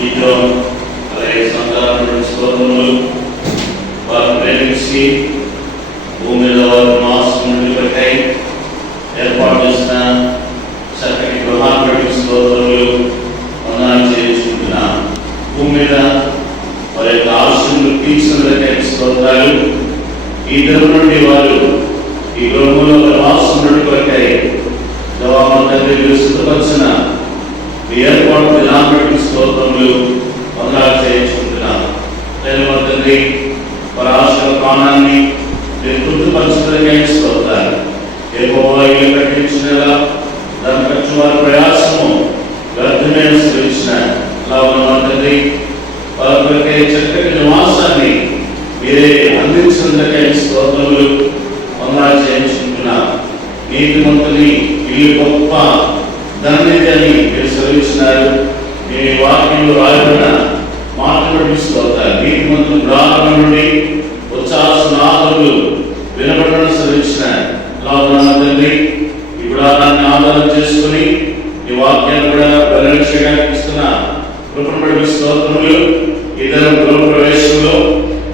మీతో అలాగే సంతానం స్తోత్రములు. వారు ప్రేమించి భూమి మీద వారు మాసం నుండి పెట్టాయి ఏర్పాటు చేసిన చక్కటి గృహాన్ని బట్టి స్తోత్రములు వందనాలు చేయించుకుంటున్నా. భూమి మీద వారి యొక్క ఆశలు తీర్చినట్లయితే స్తోత్రాలు. ఈ దినం నుండి వారు ఈ గృహంలో మాసం నుండి పెట్టాయి తండ్రి సిద్ధపరిచిన ఏర్పాటు విధానం బట్టి స్తోత్రములు వందనాలు చేయించుకుంటున్నాను. నేను తండ్రి వారి ఆశల ప్రాణాన్ని నేను తృప్తిపరచడానికి స్తోత్రాలు. యెహోవా ఇల్లు కట్టించినలా దాని ఖర్చు వారి ప్రయాసము వ్యర్థమే అనుసరించిన తండ్రి వారికి చక్కటి నివాసాన్ని మీరే అందించినందుకే స్తోత్రములు వందనాలు చేయించుకుంటున్నాను. నీతిమంతుని ఇల్లు గొప్ప ధన్యత అని మీరు సెలవిస్తున్నారు. మీ వాక్యంలో రాయబడిన మాటలు స్తోత్రాలు. నీతిమంతులు ప్రారంభం నుండి ఉచ్చాసనాదులు వినబడడం సెలవించిన తండ్రి ఇప్పుడు దాన్ని ఆధారం చేసుకుని ఈ వాక్యాన్ని కూడా వెల్లడించడానికి ఇస్తున్న కృపణ స్తోత్రములు. ఇద్దరు గృహ ప్రవేశంలో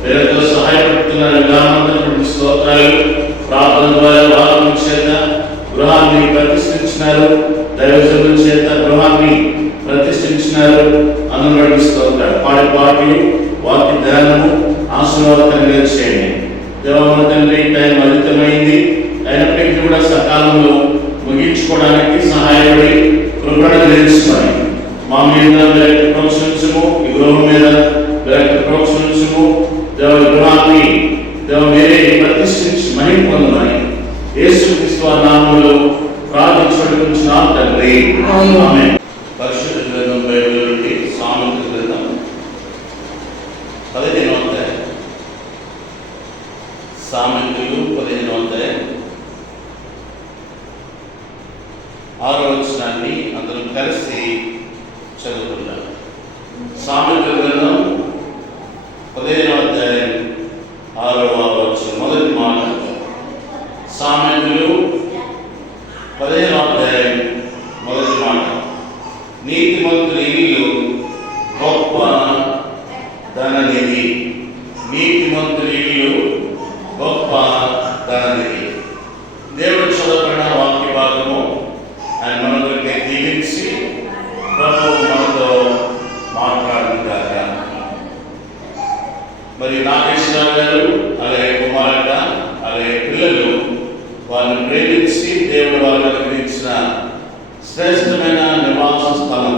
వీరితో సహాయపడుతున్న విధానం స్తోత్రాలు. ప్రార్థన ద్వారా వాక్యం చేత గృహాన్ని ప్రతిష్ఠించినారు. దైవజనుల చేత గృహాన్ని ప్రతిష్ఠించినారు. అందులో స్తోత్రాలు. పాడి పాటలు వాక్య ధ్యానము ఆశీర్వాదకరంగా చేయండి. దేవమ్మ తండ్రి టైం అధికమైంది అయినప్పటికీ కూడా సకాలంలో ముగించుకోవడానికి సహాయపడి కృపణ తెలుసుకొని మా మీద ప్రోత్సహించము. ఈ గృహం మీద ప్రోత్సహించము. దేవ గృహాన్ని దేవ మీరే ప్రతిష్ఠించి మహిమ పొందమని యేసుక్రీస్తు నామములో ప్రార్థించుకుంటున్నాం తండ్రి. ఆమేన్. పరిశుద్ధ గ్రంథం బైబిల్ నుండి సామెతల గ్రంథం 15వ అధ్యాయం. సామెతలు 15వ అధ్యాయం 6వ వచనాన్ని అందరం కలిసి చదువుకుందాం. సామెతల గ్రంథం 15వ అధ్యాయం 6వ వచనం మొదటి మాట. సామెతలు 15వ అధ్యాయం మొదటి మాట. నీతిమంతుల ఇల్లు గొప్ప ధననిధి. నీతిమంతుల ఇల్లు గొప్ప ధననిధి. దేవుడు చదవబడిన వాక్య భాగము ఆయన మనల్ని దీవించి ప్రభు మనతో మాట్లాడుతాక. మరి నాగేశ్వరరావు గారు అలాగే కుమారట అలాగే పిల్లలు వాళ్ళని ప్రేమించి దేవుడు వాళ్ళకి అనుగ్రహించిన శ్రేష్టమైన నివాస స్థలం,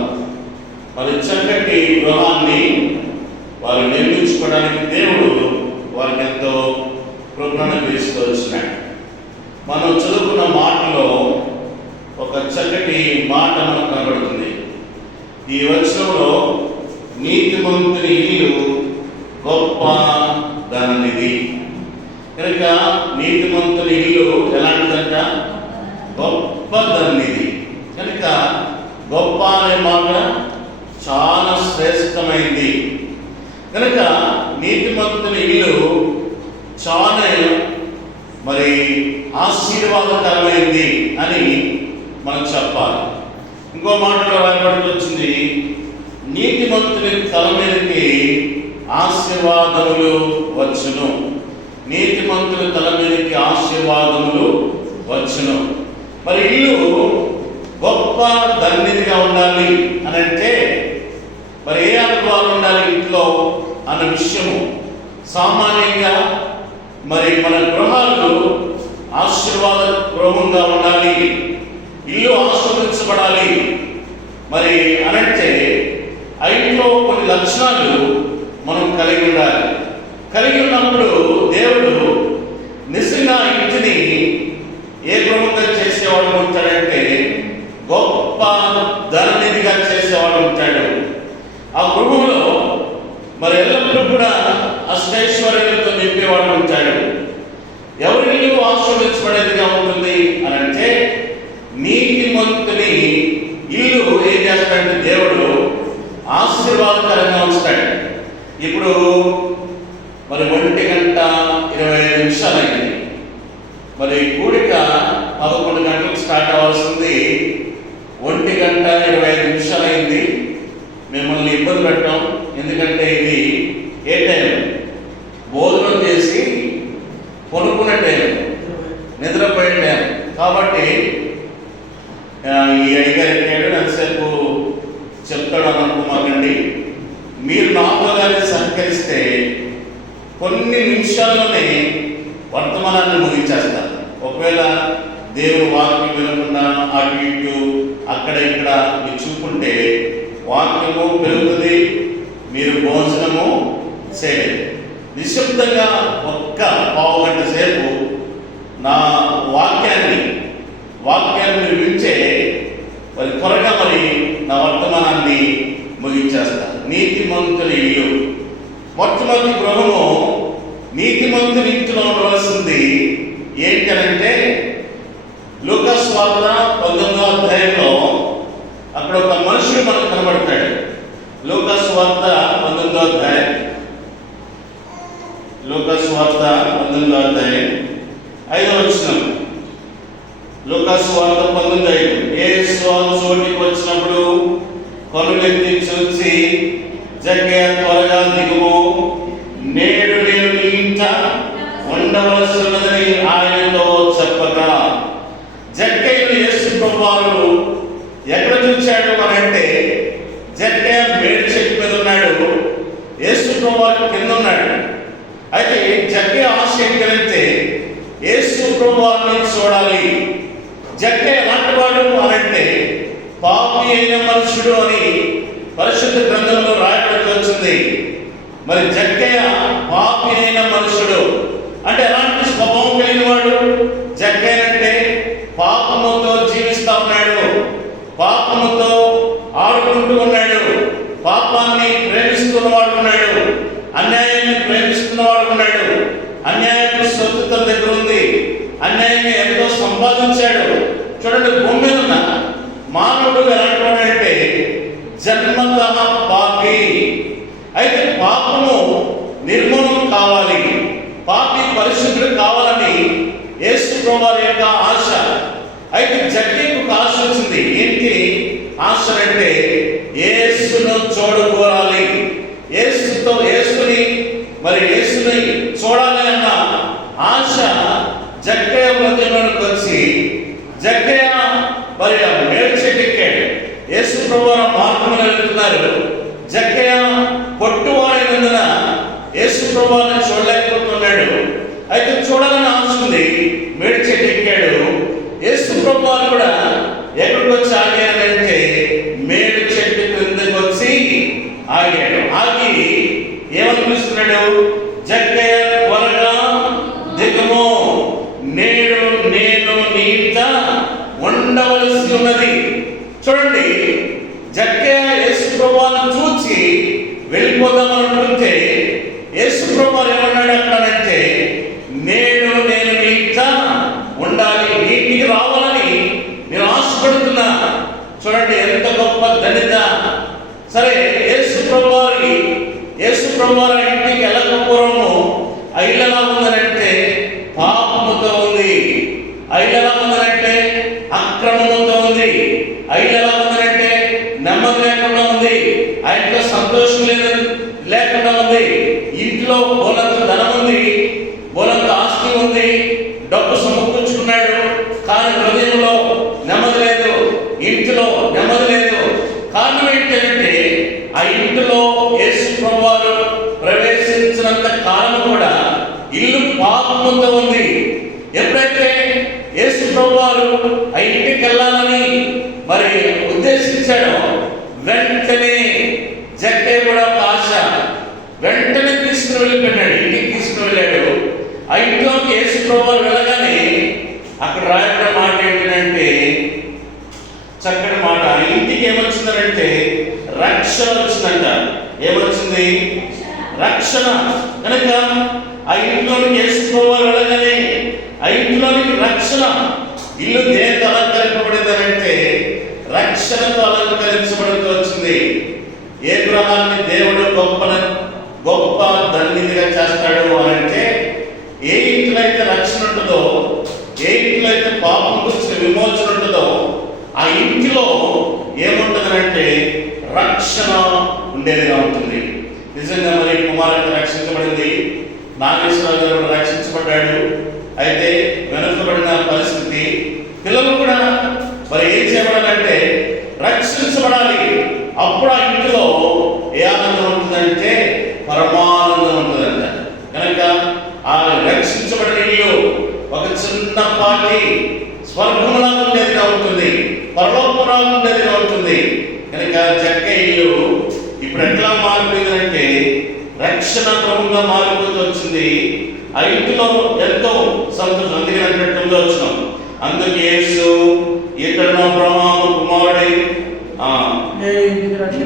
మరి చక్కటి గృహాన్ని వారు నిర్మించుకోవడానికి దేవుడు వారికి ఎంతో కృపను తీస్తూ వచ్చినాడు. మనం చదువుకున్న మాటలో ఒక చక్కటి మాట మనకు కనబడుతుంది. ఈ వచనంలో నీతిమంతుని ఇల్లు గొప్ప ధననిధి. కనుక నీతిమంతుని ఇల్లు ఎలాంటిదంట? గొప్ప ధననిధి. కనుక గొప్ప అనే మాట చాలా శ్రేష్టమైంది. కనుక నీతిమంతుని ఇల్లు చాలా మరి ఆశీర్వాదకరమైంది అని మనం చెప్పాలి. ఇంకో మాటలో రాయబడి వచ్చింది, నీతిమంతుని తల మీదకి ఆశీర్వాదములు వచ్చును. నీతిమంతుల తల మీదకి ఆశీర్వాదములు వచ్చును. మరి ఇల్లు గొప్ప ధన్యతగా ఉండాలి అని అంటే మరి ఏ అనుభవాలు ఉండాలి ఇంట్లో అన్న విషయము సామాన్యంగా మరి మన గృహాలు ఆశీర్వాద గృహంగా ఉండాలి, ఇల్లు ఆశీర్వదించబడాలి మరి అనంటే ఆ ఇంట్లో కొన్ని లక్షణాలు మనం కలిగి ఉండాలి. కలిగి ఉన్నప్పుడు దేవుడు నిజంగా ఇంటిని ఏ గృహంగా చేసేవాడు ఉంటాడంటే గొప్ప ధననిధిగా చేసేవాడు ఉంటాడు. ఆ గృహంలో మరి ఎల్లప్పుడూ కూడా అష్టైశ్వర్యాలతో నింపేవాడు ఉంటాడు. ఎవరి ఇల్లు ఆశీర్వదించబడేదిగా ఉంటుంది అని అంటే నీతిమంతుని ఇల్లు ఏం చేస్తాడంటే దేవుడు ఆశీర్వాదకరంగా ఉంచుతాడు. ఇప్పుడు మరి 1:25 అయింది. మరి కూడిక 11 గంటలకు స్టార్ట్ అవ్వాల్సింది 1:25 అయింది. మిమ్మల్ని ఇబ్బంది పెట్టాం. ఎందుకంటే ఇది ఏ టైం? భోజనం చేసి కొనుక్కునే టైం, నిద్రపోయే టైం. కాబట్టి ఈ అయ్యగారు ఎక్కాడు ఎంతసేపు చెప్తాడు అని అనుకోమాకండి. మీరు నాకుగానే సహకరిస్తే కొన్ని నిమిషాల్లోనే వర్తమానాన్ని ముగించేస్తారు. ఒకవేళ దేవుడు వాక్యం వినకుండా అటు ఇటు అక్కడ ఇక్కడ మీరు చూపుంటే వాక్యము పెరుగుతుంది, మీరు భోజనము చేయలేదు. నిశ్శబ్దంగా ఒక్క పావు గంట సేపు నా వాక్యాన్ని మీరు వింటే మరి త్వరగా మరి నా వర్తమానాన్ని ముగించేస్తారు. నీతిమంతుల ఇల్లు, మొట్టమొదటి గృహము నీతిమంతుని ఇంటిలో ఉండవలసింది ఏంటంటే లూకా సువార్త 19వ అధ్యాయంలో అక్కడ ఒక మనుషుడు మనకు కనబడతాడు. లూకా సువార్త 19వ అధ్యాయం, లూకా సువార్త 19వ అధ్యాయం 5వ వచనం. లూకా సువార్త 19:5. యేసు చోటికి వచ్చినప్పుడు కనులెత్తి చూసి, జక్కయ్య త్వరగా దిగుము, నేడు నేను నీ ఇంట ఉండవలసి ఉన్నదని ఆయనతో చెప్పగా. జక్కయ్యను యేసు ప్రభువారు ఎక్కడ చూశాడు అని అంటే, జక్కయ్య మేడి చెట్టు మీద ఉన్నాడు, యేసు ప్రభువారు కింద ఉన్నాడు. అయితే జక్కయ్య ఆశీర్వదించే యేసు ప్రభువారిని చూడాలి. జక్కయ్య ఎలాంటి వాడు అనంటే పాపి అయిన మనుషుడు అని పరిశుద్ధ గ్రంథంలో రాయబడి వచ్చింది. మరి జక్కయ్య పాపి అయిన మనుషుడు అంటే ఎలాంటి స్వభావం కలిగిన వాడు? జక్కయ్య అంటే పాపముతో జీవిస్తా ఉన్నాడు, పాపముతో ఆడుకుంటూ ఉన్నాడు, పాపాన్ని ప్రేమిస్తున్నవాడు ఉన్నాడు, అన్యాయాన్ని ప్రేమిస్తున్నవాడు ఉన్నాడు, అన్యాయపు సొత్తు తన దగ్గర ఉంది, అన్యాయంగా ఎంతో సంపాదించాడు. చూడండి, భూమి మీద ఉన్న మానవుడు ఎలాంటి వాడంటే జన్మతః పాపి. అయితే పాపము నిర్మూలన కావాలి, పాపి పరిశుద్ధుడు కావాలని యేసు ప్రభువారి యొక్క ఆశ. అయితే జక్కయ్యకు ఒక ఆశ వచ్చింది. ఏంటి ఆశ అంటే యేసును చూడగోరాలి, యేసుని చూడాలి అన్న ఆశ జక్కయ్య హృదయంలోకి వచ్చి, జక్కయ్య మరి మేడి చెట్టు ఎక్కాడు. యేసు ప్రభువారు మార్గంలో వెళ్తున్నారు. జక్కయ్య పొట్టువాడైనందున యేసు ప్రభువారిని చూడలేకపోతున్నాడు. అయితే చూడాలని ఆశ ఉంది, మేడి చెట్టు ఎక్కాడు. యేసు ప్రభువారు కూడా ఎక్కడికి వచ్చి ఆగాడంటే మేడి చెట్టు క్రిందకి వచ్చి ఆగాడు. ఆగి ఏమనిపిస్తున్నాడు? జక్కయ్య త్వరగా దిగుము, నేడు నేను నీ ఇంట ఉండవలసి ఉన్నది. చూడండి, జక్కయ్య యేసు ప్రభువారిని చూచి వెళ్ళిపోదాం అనుకుంటే యేసు ప్రభువారు ఏమన్నాడు అక్కడంటే, నేడు నేను నీ ఇంట ఉండాలి, నీటికి రావాలని నేను ఆశపడుతున్నా. చూడండి ఎంత గొప్ప ధన్యత. సరే, యేసు ప్రభువారి ఇంటికి వెళ్ళకపోవడము ఆ ఇల్లు ఎలా ఉందనంటే పాపముతో ఉంది, ఆ ఇల్లు ఎలా ఉందనంటే అక్రమముతో ఉంది, ఆ ఇల్లు ఎలా ఉందనంటే నెమ్మది లేకుండా ఉంది, ఆ ఇంట్లో సంతోషం లేకుండా ఉంది. ఇంట్లో బోలంత ధనం ఉంది, బోలంత ఆస్తి ఉంది, డబ్బు సమకూర్చుకున్నాడు, కానీ హృదయంలో నెమ్మది లేదు, ఇంటిలో నెమ్మది లేదు. కారణం ఏంటంటే ఆ ఇంటిలో యేసు ప్రభువారు ప్రవేశించినంత కాలం కూడా ఇల్లు పాపముతో ఉంది. ఎప్పుడైతే యేసు ప్రభువారు ఆ ఇంటికి వెళ్ళాలని మరి ఉద్దేశించాడో వెంటనే జక్కయ్య కూడా ఆశ వెంటనే తీసుకుని వెళ్ళిపోయాడు, ఇంటికి తీసుకుని వెళ్ళాడు. ఆ ఇంట్లోకి యేసు ప్రభువారు వెళ్ళగానే అక్కడ రాయబడిన మాట ఏంటంటే చక్కటి మాట. ఆ ఇంటికి ఏమొచ్చిందంటే రక్షణ వచ్చిందంట. ఏమొచ్చింది? రక్షణ. కనుక ఆ ఇంట్లోనికి యేసు ప్రభువారు వెళ్ళగానే ఆ ఇంట్లోనికి రక్షణ. ఇల్లు దేనితో అలంకరింపబడిందనంటే రక్షణతో అలంకరించబడుతూ వచ్చింది. ఏ గృహాన్ని దేవుడు గొప్ప ధన్యతగా చేస్తాడు అనంటే ఏ ఇంట్లో అయితే రక్షణ ఉంటుందో, ఏ ఇంట్లో అయితే పాపం గురించి విమోచన ఉంటుందో ఆ ఇంటిలో ఏముంటుందనంటే రక్షణ ఉండేదిగా ఉంటుంది. నిజంగా మరి కుమారుడు రక్షించబడింది, నాగేశ్వరరావు గారు కూడా రక్షించబడ్డాడు. అయితే వెనుకబడిన పరిస్థితి, పిల్లలు కూడా మరి ఏం చేయబడాలంటే రక్షించబడాలి. అప్పుడు ఆ ఇంటిలో ఏ ఆనందం ఉంటుందంటే పరమానందం ఉంటుందంట. కనుక ఆ రక్షించబడిన ఇల్లు ఒక చిన్నపాటి స్వర్గంలా ఉండేదిగా ఉంటుంది, పరలోకములా ఉండేదిగా ఉంటుంది. కనుక చక్క ఇల్లు ఇప్పుడు ఎట్లా మారిపోయిందంటే రక్షణ క్రమంగా మారిపోతూ వచ్చింది. ఆ ఇంటిలో ఎంతో సంతోషం. అందుకే అన్నట్టు వచ్చినాం. అందుకే యేసు ఇతడు అబ్రహాము కుమారుడై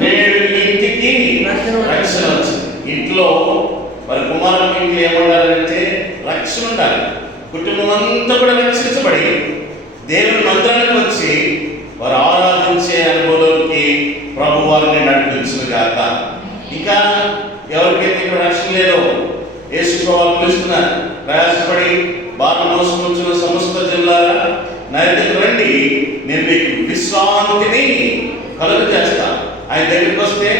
నేడు ఇంటికి రక్షణ వచ్చింది. ఇంట్లో మరి కుమారుడికి ఇంట్లో ఏముండాలంటే రక్షణ ఉండాలి. కుటుంబం అంతా కూడా రక్షించబడి దేవుని మందిరానికి వచ్చి వారు ఆరాధించే అనుభవంలోకి ప్రభు వారిని నడిపించును గాక. ఇంకా ఎవరికైతే ఇక్కడ రక్షణ లేదో యేసు ప్రభువు పిలుస్తున్నారు, ప్రయాసపడి భారం మోసుకొచ్చిన సమస్త జిల్లాల నా దగ్గరికి రండి, నేను మీకు విశ్రాంతిని కలుగు చేస్తా. ఆయన దగ్గరికి వస్తే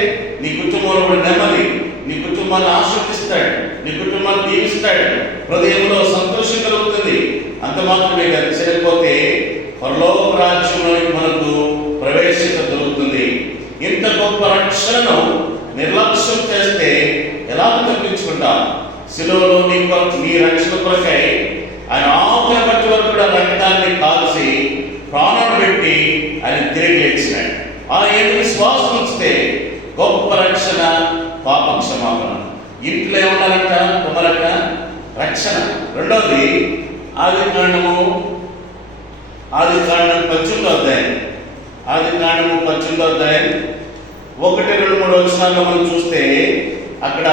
నీ కుటుంబంలో కూడా నెమ్మది, నీ కుటుంబాన్ని ఆశీర్వదిస్తాడు, నీ కుటుంబాన్ని దీవిస్తాడు, హృదయంలో సంతోషం కలుగుతుంది. అంత మాత్రమే కాదు, చేయకపోతే పరలోక రాజ్యంలోనికి మనకు ప్రవేశిత దొరుకుతుంది. ఇంత గొప్ప రక్షణను నిర్లక్ష్యం చేస్తే ఎలా తప్పించుకుంటాం? శిలువలో నీ రక్షణ కొరకై ఆయన ఆఖరి బట్టి వరకు కూడా రక్తాన్ని కాల్చి ప్రాణాలు పెట్టి ఆయన తిరిగి లేచినాడు. ఆయన విశ్వాసం ఉంచితే గొప్ప రక్షణ, పాప క్షమాపణ. ఇంట్లో ఏమన్నారంట? కుమరక రక్షణ. రెండవది ఆది కాండము 18వ అధ్యాయం, ఆది కాండము 18వ అధ్యాయం 1, 2, 3 వచనాల్లో మనం చూస్తే అక్కడ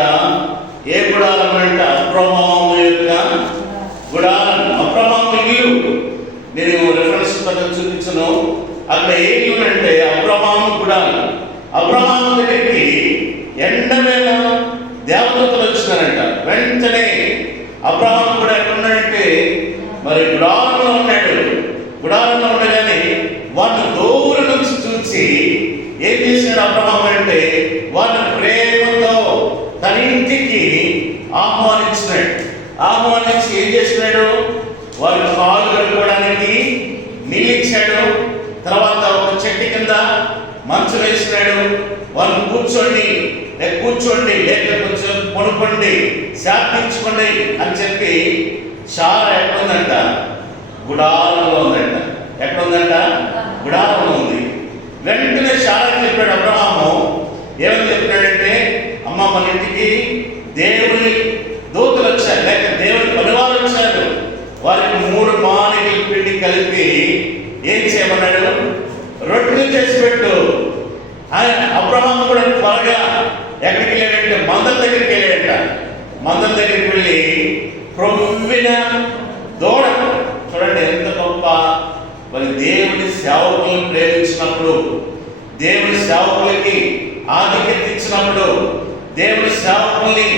ఏ గుడారం అంటే అబ్రహాము యొక్క గుడారం, అబ్రహాము ఇల్లు. నేను రెఫరెన్స్ పద్ధతి చూపించను. అక్కడ ఏ ఇల్లు అంటే అబ్రహాము గుడారం. అబ్రహాము దగ్గరికి ఎండవేళ దేవదూతలు వచ్చినారంట. వెంటనే అబ్రహాము కూడా ఎక్కడున్నాడంటే మరి గుడారంలో ఉన్నాడు. గుడారంలో ఉండగానే వాటిని దూరం నుంచి చూసి ఏం చేసినాడు అబ్రహాము అంటే వాటిని ప్రేమతో తన ఇంటికి ఆహ్వానించినాడు. ఆహ్వానించి ఏం చేసినాడు? వారి కాళ్ళు కడుక్కోవడానికి నీళ్ళిచ్చాడు. తర్వాత ఒక చెట్టు కింద మంచు వేసినాడు. వాళ్ళు కూర్చోండి లేక కొంచెం పడుకోండి, శాంతించుకోండి అని చెప్పి శార ఎక్కడుందంట? గుడారంలో ఉందంట. ఎక్కడుందంట? గుడారంలో ఉంది. వెంటనే శార చెప్పాడు అబ్రహాము. ఏమని చెప్పినాడంటే, అమ్మ మన ఇంటికి దేవుని దూతలు వచ్చారు, లేక దేవుని పనివారు వచ్చారు. వారికి 3 మానికల పిండి కలిపి ఏం చేయమన్నాడు? రొట్టెలు చేసి పెట్టు. ఆయన అబ్రహాము కూడా త్వరగా ఎక్కడికి వెళ్ళాడంటే మందల దగ్గరికి వెళ్ళాడంట. మందల దగ్గరికి వెళ్ళి ప్రొవ్విన దూడ, చూడండి ఎంత గొప్ప. మరి దేవుని సేవకులను ప్రేమించినప్పుడు, దేవుని సేవకులకి ఆధిక్యత ఇచ్చినప్పుడు, దేవుని సేవకుల్ని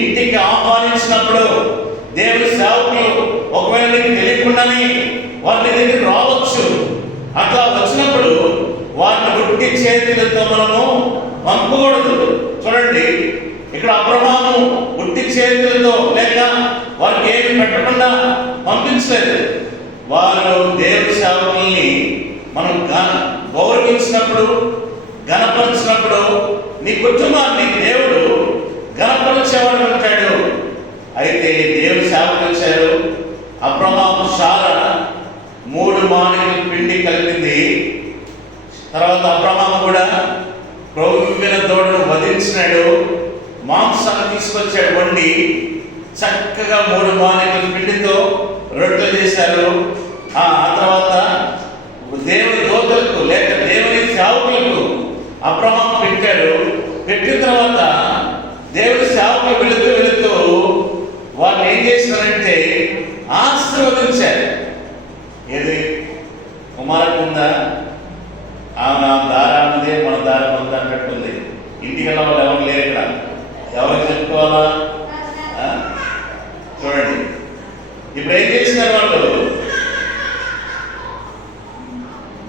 ఇంటికి ఆహ్వానించినప్పుడు, దేవుని సేవకులు ఒకవేళ నీకు తెలియకుండానే వారి దగ్గరికి రావచ్చు. అట్లా వచ్చినప్పుడు వారిని గుట్టి చేతులతో మనము పంపకూడదు. చూడండి ఇక్కడ అబ్రహాము గుట్టి చేతులతో లేక వారికి ఏమి పెట్టకుండా పంపించలేదు. వారు దేవుని సేవకుల్ని మనం గౌరవించినప్పుడు, ఘనపరిచినప్పుడు నీ కుటుంబాన్ని దేవుడు ఘనపరిచేవాడు ఉంటాడు. అయితే దేవుని సేవకులు వచ్చారు. అబ్రహాము శార 3 మానికల పిండి కలిపింది. తర్వాత అబ్రహాము కూడా ప్రొవ్విన దూడను వధించినాడు. మాంసాన్ని తీసుకొచ్చాడు వండి. చక్కగా 3 మానికల పిండితో రొట్టెలు చేశారు. ఆ తర్వాత దేవుని దూతలకు లేక దేవుని సేవకులకు అబ్రహాము పెట్టాడు. పెట్టిన తర్వాత దేవుని సేవకులు వెళుతూ వారిని ఏం చేసినారంటే ఆశీర్వదించారు. ఏది కుమారుడు ఉందా? ఆమె దారాన్నదే మన దారం అంతా అన్నట్టుంది. ఇంటికల్లా వాళ్ళు ఎవరు లేరు ఇక్కడ. ఎవరికి చెప్పుకోవాలా? చూడండి ఇప్పుడు ఏం చేసినారు వాళ్ళు?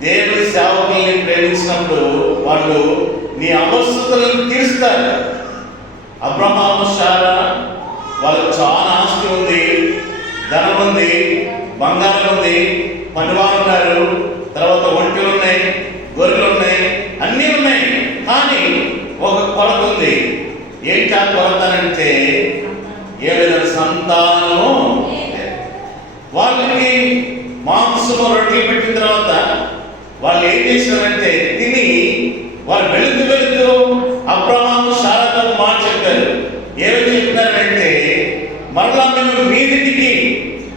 దేవుని సేవకుల్ని ప్రేమించినప్పుడు వాళ్ళు నీ అవసరతలను తీరుస్తారు. అబ్రహాము, శారా వాళ్ళకు చాలా ఆస్తి ఉంది, ధనం ఉంది, బంగారం ఉంది, పనివారు ఉన్నారు, తర్వాత ఒంటెలు ఉన్నాయి, గొర్రెలు ఉన్నాయి, అన్నీ ఉన్నాయి. కానీ ఒక కొరత ఉంది. ఏంటి ఆ కొరత అంటే ఏదైనా సంతానము. వాళ్ళకి మాంసము రొట్టెలు పెట్టిన తర్వాత వాళ్ళు ఏం చేశారంటే తిని వాళ్ళు వెళుతూ అబ్రహాము, శారాతో మాట చెప్పారు. ఏమని చెప్పినారంటే మరలా మేము మీదికి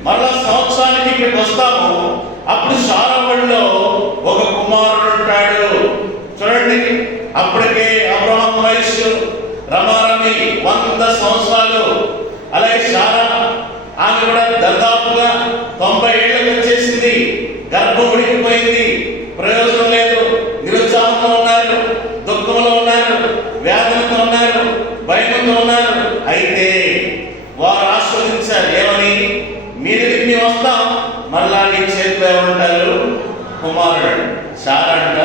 మరలా సంవత్సరానికి ఇక్కడికి వస్తాము, అప్పుడు శారా ఒడిలో ఒక కుమారుడు ఉంటాడు. చూడండి, అప్పటికే అబ్రహాము వయస్సు రమారమి 100 సంవత్సరాలు. అలాగే శారా ఆమె కూడా దాదాపుగా 90 ఏళ్ళకి వచ్చేసింది. గర్భం ఉడికిపోయింది, ప్రయోజనం లేదు. నిరుత్సాహంలో ఉన్నారు, దుఃఖంలో ఉన్నారు, వ్యాధులతో ఉన్నారు, భయంతో ఉన్నారు. అయితే వారు ఆస్వాదించారు. ఏమని? మీరు వస్తాం, మరలా నీ చేతిలో ఏమంటారు? కుమారుడు. శారా అంట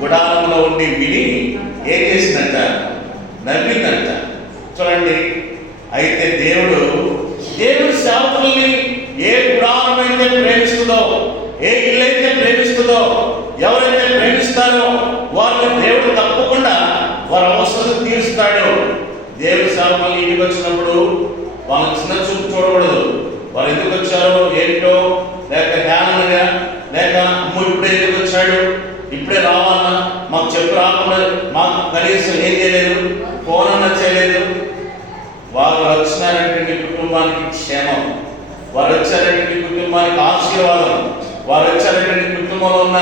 గుడారంలో ఉండి విని ఏం చేసిందంట? నవ్విందంట. చూడండి, అయితే దేవుడు సేవకుల్ని ఏ గుడారం అయితే ప్రేమిస్తుందో, ఏ ఇల్లు అయితే ప్రేమిస్తుందో, ఎవరైతే ప్రేమిస్తారో వారిని దేవుడు తప్పకుండా వారి అవసరం తీరుస్తాడు. దేవుడు సేవకుల్ని ఇంటికి వచ్చినప్పుడు వాళ్ళ చిన్న చూపు చూడకూడదు. వారు ఎందుకు వచ్చారో ఏంటో, లేక ధ్యానంగా, లేక అమ్మ ఇప్పుడే ఎందుకు వచ్చాడు, ఇప్పుడే రావాలన్నా మాకు చెప్పు రాకుండా మాకు కనీసం ఏం చేయలేదు, ఫోన్ అన్నా చేయలేదు. వారు వచ్చినారంటే నీ కుటుంబానికి క్షేమం, వారు వచ్చారంటే నీ కుటుంబానికి ఆశీర్వాదం, వారు వచ్చారంటే నీ కుటుంబంలో ఉన్న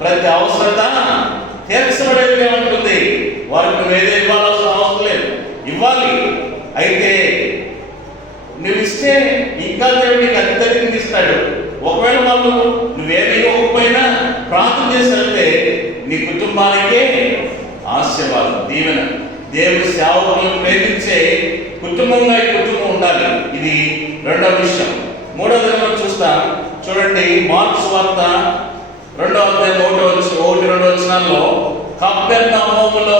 ప్రతి అవసరత తీర్చబడేదిగా ఉంటుంది. వారికి నువ్వు ఏదో ఇవ్వాల్సిన అవసరం లేదు, ఇవ్వాలి. అయితే నువ్వు ఇస్తే ఇంకా దేవుడు నీకు అత్యధికంగా ఇస్తాడు. ఒకవేళ వాళ్ళు నువ్వేమీ ఇవ్వకపోయినా ప్రార్థన చేసి వెళ్తే నీ కుటుంబానికే ఆశీర్వాదం, దీవెన. దేవుడు సేవకులను ప్రేమించే కుటుంబంగా ఈ కుటుంబం ఉండాలి. ఇది రెండవ విషయం. మూడవది మనం చూస్తాం. చూడండి, మార్కు సువార్త 2వ అధ్యాయం 1-2 వచనాల్లో కపెర్నహూములో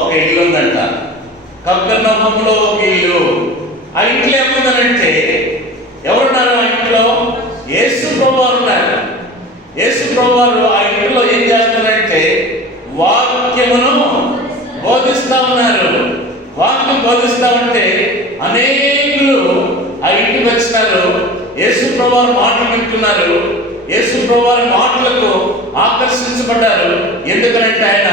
ఒక ఇల్లు ఉందంట. కపెర్నహూములో ఒక ఇల్లు. ఆ ఇంట్లో ఏముందనంటే ఎవరున్నారు? ఆ ఇంట్లో యేసు ప్రభువారు ఉన్నారు. యేసు ప్రభువారు ఆ ఇంట్లో ఏం చేస్తున్నారంటే వాక్యమును బోధిస్తా ఉన్నారు. వాక్యం బోధిస్తా ఉంటే అనేకులు ఆ ఇంటికి వచ్చినారు. యేసు ప్రభువారు మాటలు వింటున్నారు. యేసు ప్రభువారి మాటలకు ఆకర్షించబడ్డారు. ఎందుకంటే ఆయన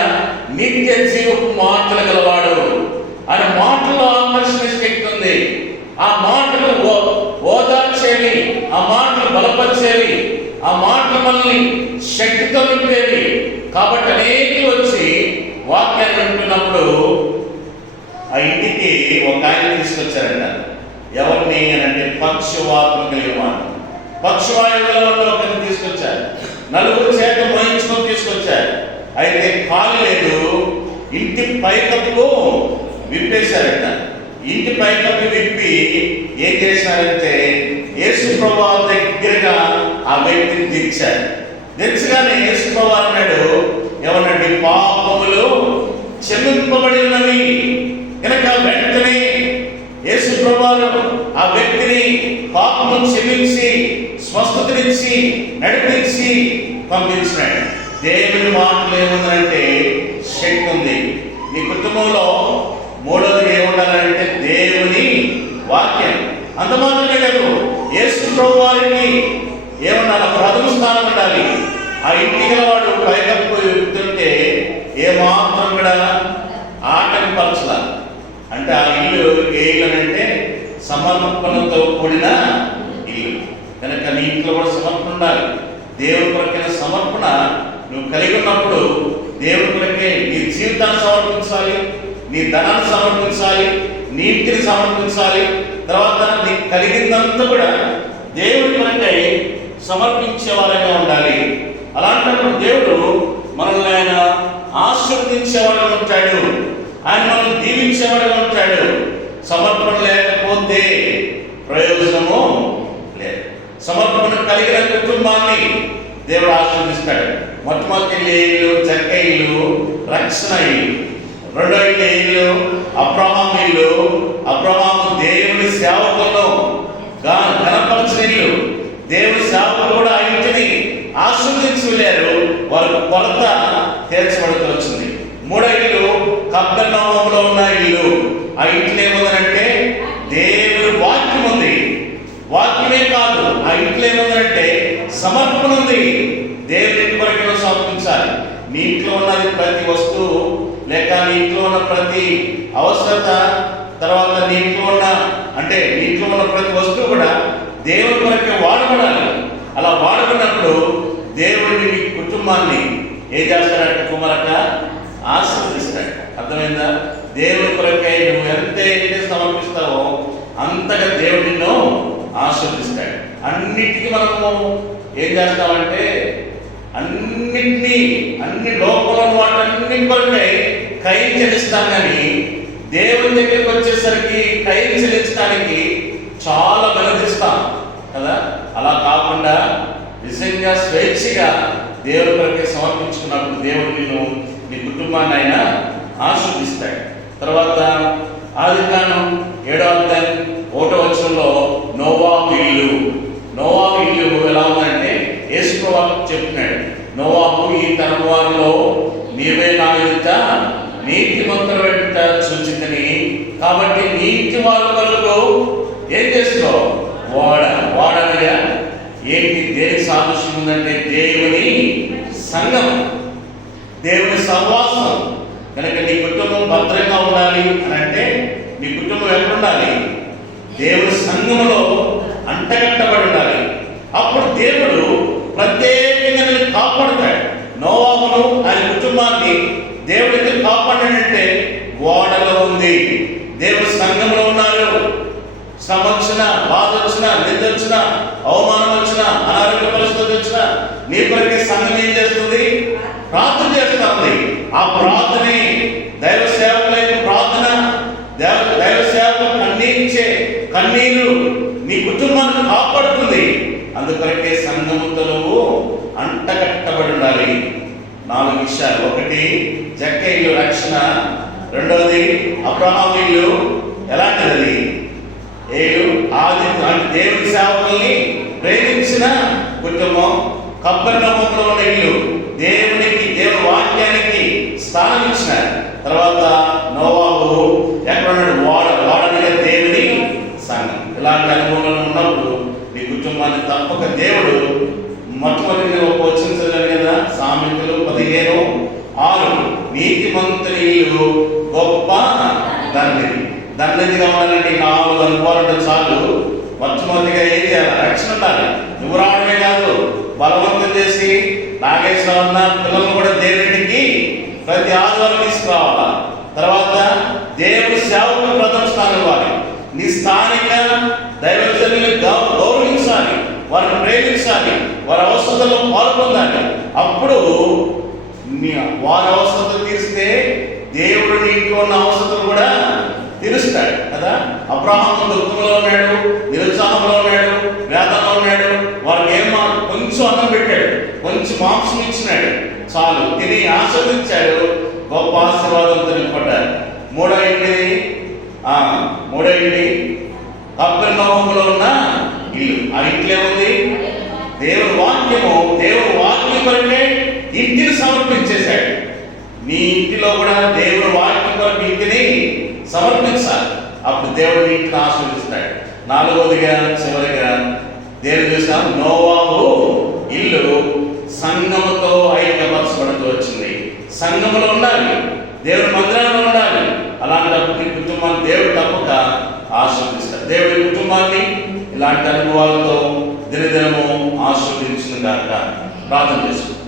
నిత్య జీవపు మాటలు గలవాడు. ఆయన మాటలో ఆకర్షణ శక్తి ఉంది. ఆ మాటలు ఓదార్చేవి, ఆ మాటలు బలపరిచేవి, ఆ మాటలు మనల్ని శక్తితో నింపేవి. కాబట్టి అనేకులు వచ్చి వాక్యాన్ని వింటున్నప్పుడు ఆ ఇంటికి ఒక ఆయన తీసుకొచ్చారంట. ఎవరిని అంటే పక్షవాతం కలిగిన వాడు, పక్షవాయువుల వల్ల ఒకరిని తీసుకొచ్చారు. 4 చేత మోయించుకొని తీసుకొచ్చారు. అయితే ఖాళీ లేదు, ఇంటి పైకప్పు విప్పేశారట. ఇంటి పైకప్పు విప్పి ఏం చేశారంటే యేసు ప్రభువు దగ్గరగా ఆ వ్యక్తిని దించారు. దించగానే యేసు ప్రభువు అన్నాడు, ఏమన్నాడు? పాపములు క్షమింపబడినవి. కనుక వెంటనే యేసు ప్రభువు ఆ వ్యక్తిని పాపము క్షమించి స్వస్థతనిచ్చి నడిపించి పంపించినాడు. దేవుని మాటలు ఏముందంటే శక్తి ఉంది. నీ కుటుంబంలో మూడవది ఏముండాలంటే దేవుని వాక్యం. అంత మాత్రమే కాదు, యేసు ప్రభువు వారికి ఏమన్నా ప్రథమ స్థానం ఉండాలి. ఆ ఇంటికి వాడు పైకప్పు విప్పుతుంటే ఏమాత్రం కూడా ఆటంకపరచల. అంటే ఆ ఇల్లు ఏ ఇల్లు అంటే సమర్పణతో కూడిన ఇల్లు. కనుక నీ ఇంట్లో కూడా సమర్పణ ఉండాలి. దేవుని కొరకైన సమర్పణ నువ్వు కలిగి ఉన్నప్పుడు దేవుని కొరకే నీ జీవితాన్ని సమర్పించాలి, నీ ధనాన్ని సమర్పించాలి, నీ ఇంటిని సమర్పించాలి. తర్వాత నీకు కలిగిందంతా కూడా దేవుడి కొరకై సమర్పించే వారంగా ఉండాలి. అలాంటప్పుడు దేవుడు మనల్ని ఆయన ఆశీర్వదించేవాడుగా ఉంటాడు, ఆయన మనల్ని దీవించేవాడుగా ఉంటాడు. సమర్పణ లేకపోతే ప్రయోజనము లేదు. సమర్పణ కలిగిన కుటుంబాన్ని దేవుడు ఆశీర్వదిస్తాడు. మొట్టమొదటి ఇల్లు జక్క ఇల్లు, రక్షణ ఇల్లు. రెండో ఇల్లు అబ్రహాం ఇల్లు. అబ్రహాము దేవుని సేవకులను గణపరచిన ఇల్లు. దేవుని సేవకులు కూడా ఆ ఇంటిని ఆశీర్వదించి వెళ్ళారు. వారికి కొరత తీర్చబడుతూ వచ్చింది. మూడో ఇల్లు కపెర్నహూములో ఉన్న ఇల్లు. ఆ ఇంటిలో ఏముందంటే దేవుని వాక్యం ఉంది. వాక్యమే కాదు, ఆ ఇంట్లో ఏముందంటే సమర్పణ ఉంది. దేవుని ఇంటి వరకు సమర్పించాలి. నీ ఇంట్లో ఉన్నది ప్రతి వస్తువు, లేక నీ ఇంట్లో ఉన్న ప్రతి అవసరత, తర్వాత నీ ఇంట్లో ఉన్న ప్రతి వస్తువు కూడా దేవుని కొరకే వాడబడాలి. అలా వాడబడినప్పుడు దేవుడిని నీ కుటుంబాన్ని ఏం చేస్తాడంటే కుమారట ఆశీర్వదిస్తాడు. అర్థమైందా? దేవుని కొరకై నువ్వు ఎంతైతే సమర్పిస్తావో అంతగా దేవుడు నిన్ను ఆశీర్వదిస్తాడు. అన్నిటికీ మనము ఏం చేస్తామంటే అన్ని లోపల వాటన్నిటి కొరకై క్రయం చెల్లిస్తాం. కానీ దేవుని దగ్గరికి వచ్చేసరికి క్రయం చెల్లించడానికి చాలా వెనదిస్తాం కదా. అలా కాకుండా నిజంగా స్వేచ్ఛగా దేవుని కొరకే సమర్పించుకున్నప్పుడు దేవుడు నిన్ను నీ కుటుంబాన్ని అయినా ఆశీర్వదిస్తాడు. తర్వాత ఆదికాండం 7వ అధ్యాయం 1వ వచనంలో నోవాహు ఇల్లు. నోవాహు ఇల్లు ఎలా ఉందంటే యేసు ప్రభువు చెప్తున్నాడు, నోవాహు ఈ తరం వారిలో నీవే నా ఎదుట నీతిమంతుల వెంట చూచితిని, కాబట్టి నీతి వారి వరకు ఏం చేస్తావు? వాడనగా ఏంటి? దేనికి సాదృశ్యం ఉందంటే దేవుని సంఘం, దేవుని సహవాసం. కనుక నీ కుటుంబం భద్రంగా ఉండాలి అని అంటే నీ కుటుంబం ఎక్కడ ఉండాలి? దేవుని సంఘములో అంటగట్టబడి ఉండాలి. అప్పుడు దేవుడు ప్రత్యేకంగా నిన్ను కాపాడుతాడు. నోవాహును ఆయన కుటుంబాన్ని దేవుడు ఎందుకు కాపాడాడంటే ఓడలో ఉంది, దేవుని సంఘంలో ఉన్నారు. శ్రమ వచ్చినా, బాధ వచ్చినా, నింద వచ్చినా, అవమానం వచ్చినా, అనారోగ్య పరిస్థితి వచ్చినా నీ కొరకే సంఘం ఏం చేస్తుంది? ప్రార్థన చేస్తూ ఉంది. ఆ ప్రార్థనే దైవ సేవకులైన ప్రార్థన, దైవ సేవకులు కన్నీరు నీ కుటుంబాన్ని కాపాడుతుంది. అందుకొరకే సంఘముతో నువ్వు అంటగట్టబడి ఉండాలి. 4 విషయాలు. 1 జక్క ఇల్లు రక్షణ. 2వది అబ్రహాం ఇల్లు ఎలాంటిది? 7 ఆది దేవుని సేవకుల్ని ప్రేమించిన కుటుంబం. కపెర్నహూములో ఉన్న ఇల్లు దేవుని వాక్యానికి స్థానం ఇచ్చిన. తర్వాత నోవాహు ఎక్కడ ఉన్నాడు? వాడనగా దేవుని సంఘం. ఇలాంటి అనుభవంలో ఉన్నప్పుడు నీ కుటుంబాన్ని తప్పక దేవుడు మొట్టమొదటి ఒక వచ్చించగలిగిన కదా. సామెతలు 15:6 నీతిమంతుని ఇల్లు గొప్ప ధన్యతగా ఉండాలంటే 4 అనుభవాలు చాలు. మొట్టమొదటిగా ఏం చేయాలి? రక్షణ ఉండాలి. నువ్వు రావడమే కాదు, బలవంతం చేసి నాగేశ్వర పిల్లలను కూడా దేవునికి ప్రతి ఆదివారం తీసుకురావాలా. తర్వాత దేవుని సేవకులు ప్రథమ స్థానం ఇవ్వాలి. నీ స్థానిక దైవజనుల్ని గౌరవించాలి, వారిని ప్రేమించాలి, వారి అవసరతలో పాల్పొందాలి. అప్పుడు వారి అవసరతలు తీరిస్తే దేవుడు నీకు ఉన్న అవసరతలు కూడా తీరుస్తాడు కదా. అబ్రహాము దుఃఖంలో ఉన్నాడు, నిరుత్సాహంలో ఉన్నాడు, వేదనలో ఉన్నాడు. వారికి కొంచెం అన్నం పెట్టాడు, కొంచెం మాంసం ఇచ్చినాడు, చాలు తిని ఆస్వాదించాడు. గొప్ప ఆశీర్వాదంతో నింపడ్డారు. మూడో ఇంటి కపెర్నహూములో ఉన్న ఇల్లు. ఆ ఇంట్లో ఏముంది? దేవుని వాక్యం కొరకే ఇంటిని సమర్పించేశాడు. నీ ఇంటిలో కూడా దేవుని వాక్యం కొరకు ఇంటిని సమర్పించాలి. అప్పుడు దేవుడు ఇంటిని ఆశీర్వదిస్తాడు. 4వదిగా చివరిగా దేవుడు చూసాం, నోవాహు ఇల్లు సంఘముతో ఐక్యపరచబడుతూ వచ్చింది. సంఘములో ఉండాలి, దేవుని మందిరంలో ఉండాలి. అలాంటప్పుడు నీ కుటుంబాన్ని దేవుడు తప్పక ఆశీర్వదిస్తాడు. దేవుడి కుటుంబాన్ని ఇలాంటి అనుభవాలతో దినదినము ఆశీర్వదించును గాక. ప్రార్థన చేసుకుంటాం.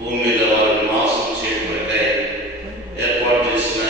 భూమి మీద వారిని నాశనం చేయడం ఏర్పాటు చేసిన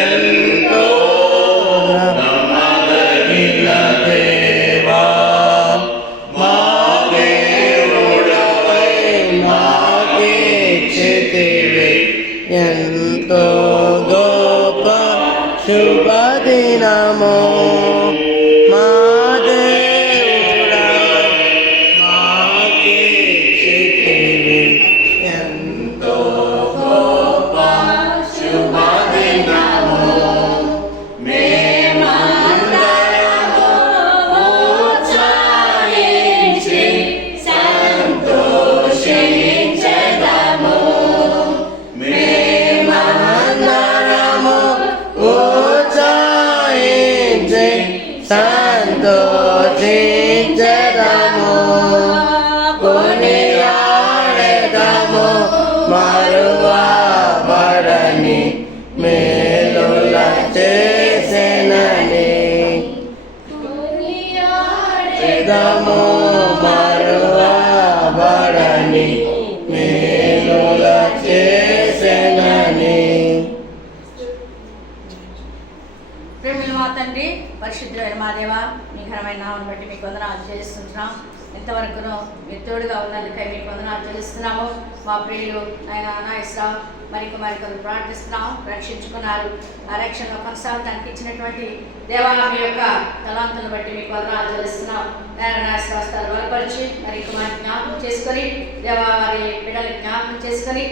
ఎంతో నమ్మదగిన దేవా, మా దేవుడవై మాకిచ్చితివి ఎంతో గొప్ప శుభదినము. మా దేవుడవై మాకిచ్చితివి ఎంతో గొప్ప శుభదినము. మేమందరము ఉత్సాహించి సంతోషించెదము. మేమందరము ఉత్సాహించి సంతోషించెదము. కొనియాడెదము మరువబడని మేలుల చేసెనని. కొనియాడెదము మరువబడని మేలుల చేసెనని. ప్రేమలు మా తండ్రి, పరిశుద్ధులైన మా దేవ, మీ ఘనమైన నామమును బట్టి మీకు వందనాలు చెల్లిస్తున్నాం. ఇంతవరకును మీరు తోడుగా ఉన్నందుకై మీకు వందనాలు చెల్లిస్తున్నాము. మా ప్రియులు నాయసరావు మరికొందరు ప్రార్థిస్తున్నాం, రక్షించుకున్నారు. ఆ రక్షణలో కొనసాగడానికి ఇచ్చినటువంటి దేవా మీ యొక్క తలాంతులను బట్టి మీకు వందనాలు చెల్లిస్తున్నాం. నాయసరాస్తాలు బలపరిచి మరికొందరు జ్ఞాపకం చేసుకొని దేవా వారి బిడ్డలు జ్ఞాపకం చేసుకొని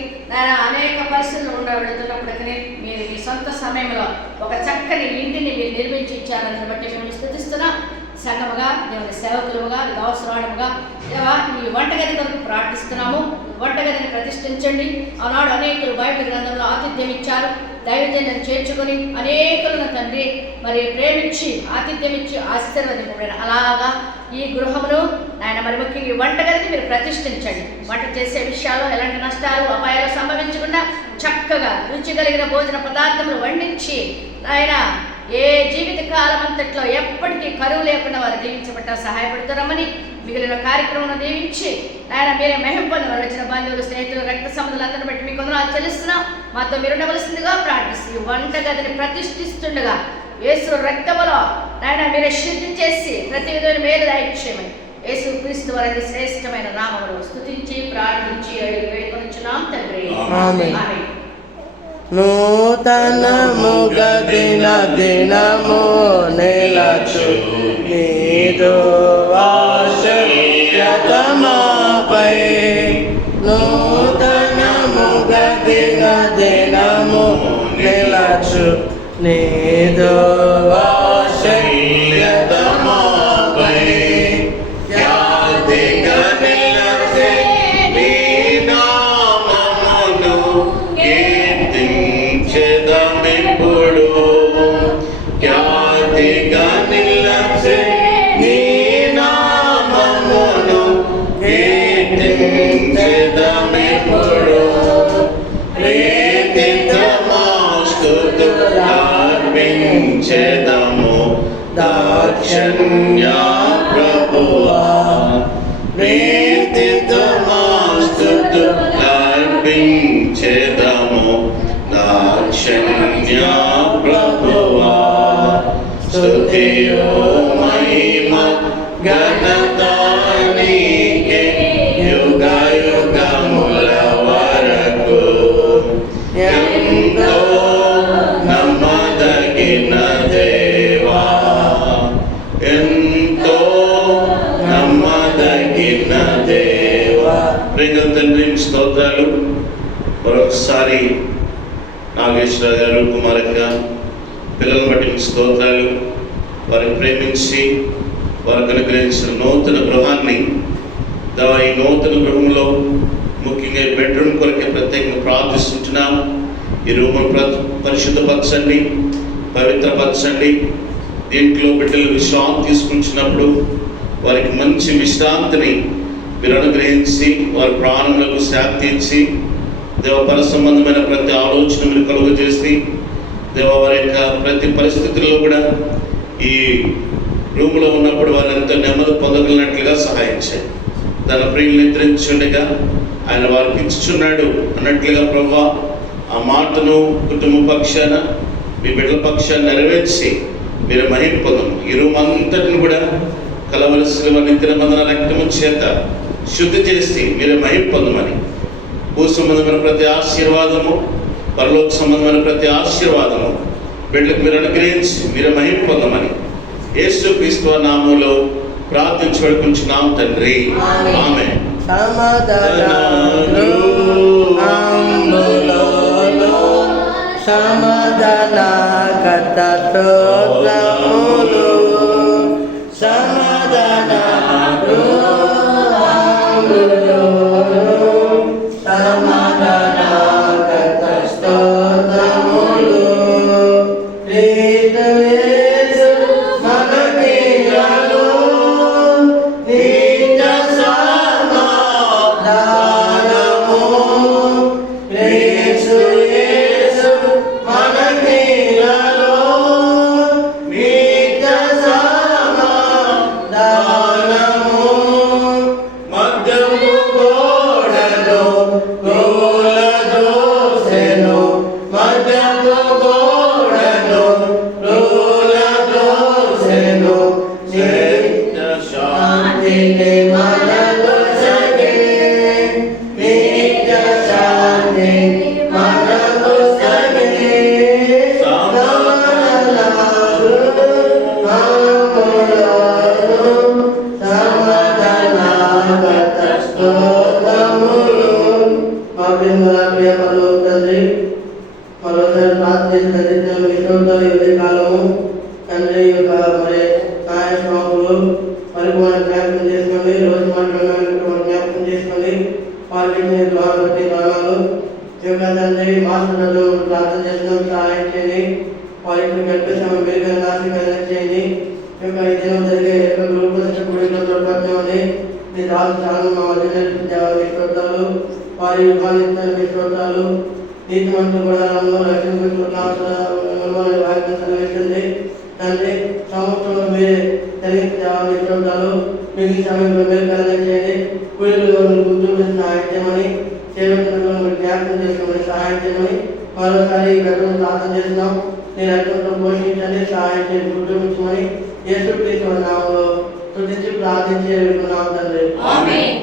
అనేక పరిస్థితులు వెళుతున్నప్పటికీ మీరు మీ సొంత సమయంలో ఒక చక్కని ఇంటిని మీరు నిర్మించి ఇచ్చారని బట్టి మేము స్తుతిస్తున్నాం. సంఘముగా దేవుని సేవకులుగా అవసరాలుగా దేవా ఈ వంటగది కొరకు ప్రార్థిస్తున్నాము. వంటగదిని ప్రతిష్ఠించండి. ఆనాడు అనేకులు బైబిల్ గ్రంథంలో ఆతిథ్యం ఇచ్చారు. దైవజన్యం చేర్చుకొని అనేకులను తండ్రి మరి ప్రేమించి ఆతిథ్యం ఇచ్చి ఆశీర్వదింపబడిన అలాగా ఈ గృహమును ఆయన మరి ముఖ్యంగా ఈ వంటగదిని మీరు ప్రతిష్ఠించండి. వంట చేసే విషయాల్లో ఎలాంటి నష్టాలు అపాయాలు సంభవించకుండా చక్కగా రుచి కలిగిన భోజన పదార్థములు వండించి ఆయన ఏ జీవిత కాలం అంతట్లో ఎప్పటికీ కరువు లేకుండా వారు దీవించబట్ట సహాయపడుతున్నామని మిగిలిన కార్యక్రమం దీవించి ఆయన మీరే మెహంపొంది వారు వచ్చిన బంధువులు స్నేహితులు రక్త సంబంధాలందరిని బట్టి మీకు వందనాలు చెల్లిస్తున్నాం. మాతో మీరు ఉండవలసిందిగా ప్రార్థిస్తూ వంట గదిని ప్రతిష్ఠిస్తుండగా యేసు రక్తములో ఆయన మీరే శుద్ధి చేసి ప్రతి విధమైన మేలు దయచేయమని యేసు క్రీస్తు వారి శ్రేష్టమైన నామములో స్తుతించి ప్రార్థించి వేడుకొనుచున్నాం తండ్రి. ఆమేన్. నూతనముగ దిన దినము నిలచు నీదు ఆశయతమాపై. నూతనముగ దిన దినము నిలచు నీదు ఆశయతమాపై. ఖ్యాతిగా నిలచే నీ నామమును కీర్తించెదమిప్పుడు. ఖ్యాతిగా నిలచే నీ నామమును కీర్తించెదమిప్పుడు. ప్రీతితో మా స్తుతులర్పించెదము దాక్షిణ్య ప్రభువా. ప్రీతితో మా స్తుతులర్పించెదము దాక్షిణ్య ప్రభువా. స్తుతియో మహిమ ఘనత నీకే యుగ యుగముల వరకు. ఎంతో నమ్మదగిన దేవా, ఎంతో నమ్మదగిన దేవా. ప్రేమ తండ్రి స్తోత్రాలు. మరొకసారి నాగేశ్వర గారు కుమారక్క పిల్లలను బట్టి స్తోత్రాలు. వారిని ప్రేమించి వారికి అనుగ్రహించిన నూతన గృహాన్ని ఈ నూతన గృహంలో ముఖ్యంగా బెడ్రూమ్ కొరకే ప్రత్యేకంగా ప్రార్థిస్తుంటున్నాం. ఈ రూమును పరిశుద్ధపరచండి, పవిత్రపరచండి. దీంట్లో బిడ్డలు విశ్రాంతి తీసుకుంటున్నప్పుడు వారికి మంచి విశ్రాంతిని మీరు అనుగ్రహించి వారి ప్రాణములకు శాంతి ఇచ్చి దేవపర సంబంధమైన ప్రతి ఆలోచన మీరు కలుగు చేసి దేవ వారి యొక్క ప్రతి పరిస్థితుల్లో కూడా ఈ రూములో ఉన్నప్పుడు వారు ఎంతో నెమ్మది పొందగలిగినట్లుగా సహాయం చేయండి. తన ప్రియులు నిద్రించుండగా ఆయన వారికి ఇచ్చుచున్నాడు అన్నట్లుగా ప్రభువా ఆ మాటను కుటుంబ పక్షాన మీ బిడ్డల పక్షాన్ని నెరవేర్చి మీరు మహిమ పొందము. ఈ రూమ్ అంతటిని కూడా కలవలసిన నిత్య నిబంధన రక్తము చేత శుద్ధి చేసి మీరు మహిమ పొందమని, భూ సంబంధమైన ప్రతి ఆశీర్వాదము, పరలోక సంబంధమైన ప్రతి ఆశీర్వాదము బిడ్డలకు మీరు అనుగ్రహించి మీరు మహిమ పొందమని యేసు క్రీస్తు నామములో ప్రార్థించి వేడుకుంటున్నాం తండ్రి. ఆమేన్. సమాధాన కర్త స్తోత్రములు, సమాధాన సమాధాన కర్త స్తోత్రములు. క్రీస్తు యేసు మనకిలను నిత్య సమాధానము. క్రీస్తు యేసు మనకిలను నిత్య సమాధానము. మధ్యము గోడలో గోలదోసెను, మధ్యము గోడలో గోలదోసెను. నిత్య శాంతిని మనకొసగే, నిత్య శాంతిని మనకొసగే. సమాధానము సమాధానకర్త స్తోత్రములు. మా ప్రియ పరలోక తండ్రి, మరోసారి ప్రార్థించిన కాలము తండ్రి యొక్క మరి నాయకులు పరిపూర్ణ జ్ఞాపకం చేసుకోండి. రోజు మాట్లాడిన జ్ఞాపకం చేసుకోండి. వారికి బట్టి వర్ణాలు యొక్క తండ్రి మాస్టర్లు ప్రార్థన చేస్తున్నాం, సహాయం చేయండి. వారికి గడిపే సమయం వేరుగా నాశనం చేయండి. యొక్క ఈ దినం జరిగే గుడిలో తోడ్పడతామని మీ రాజు చాలా మా స్తోత్రాలు. వారి విభాగించాలి మీ స్తోత్రాలు. నీతి మంత్రులు కూడా సెలవిస్తుంది తండ్రి. సంవత్సరంలో మీరే తెలియని స్తోత్రాలు. మీకు ఈ సమయంలో మీరు కలగ చేయండి. కుడిలో గుర్తు సహాయం చేయమని, సేవకులను జ్ఞాపకం చేసుకోమని సహాయం చేయమని మరోసారి ఈ గడువును ప్రార్థన చేస్తున్నాం. నేను అటువంటి పోషించండి, సహాయం చేసి గుర్తుంచమని యేసు క్రీస్తు నామములో స్తుతించి ప్రార్థించి వేడుకున్నాం తండ్రి. ఆమేన్.